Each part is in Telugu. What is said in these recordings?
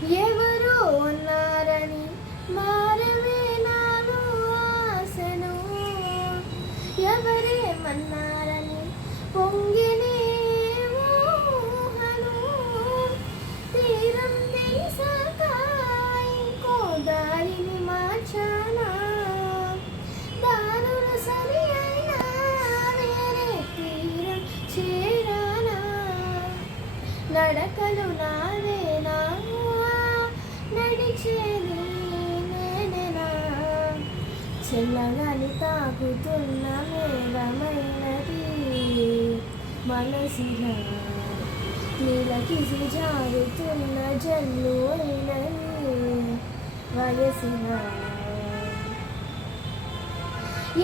ఎవరో ఉన్నారని మారవే నాలో ఆశను, ఎవరేమన్నారని పొంగినే ఊహలు, తీరం తెలిసాక ఇంకో దారిని మార్చానా, దారులు సరి అయినా వేరే తీరం చేరానా, నడకలు నావేనా నడిచేది నేనేనా, చల్లగాలి తాకుతున్న మేఘమైనది మనసిలా, నీలకిసి జారుతున్న జల్లు అయినది వయసిలా,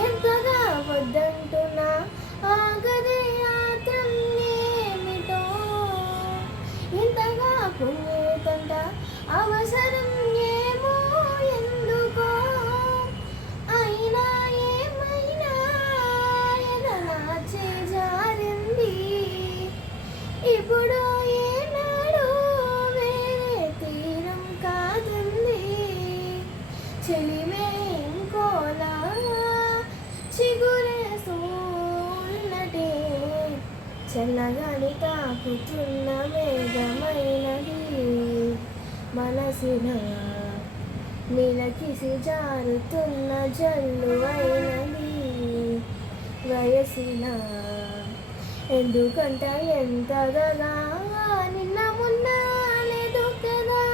ఎంతగా వద్దంటున్నా ఆగదే ఆత్రం ఏమిటో, ఇంతగా పొంగేతంట అవసరం ఏమో ఎందుకో, అయినా ఏమైనా ఎదలాచే జారింది, ఇప్పుడు ఏనాడు వేరే తీరం కాదంది, చెలిమే ఇంకోలా చిగురేస్తున్నటే, చల్లగాలి తాకుతున్న మేఘమైనది మనసిన, నీలకిసి జారుతున్న జల్లు అయినది వయసిన, ఎందుకంట ఎంతగా నిన్న మొన్న లేదు కదా,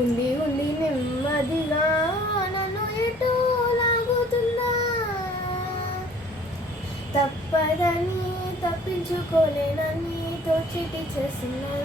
ఉంది ఉంది నెమ్మదిగా నన్ను ఎటు లాగుతుందా, తప్పదని తప్పించుకోలేనని తోచిటి చేస్తున్నా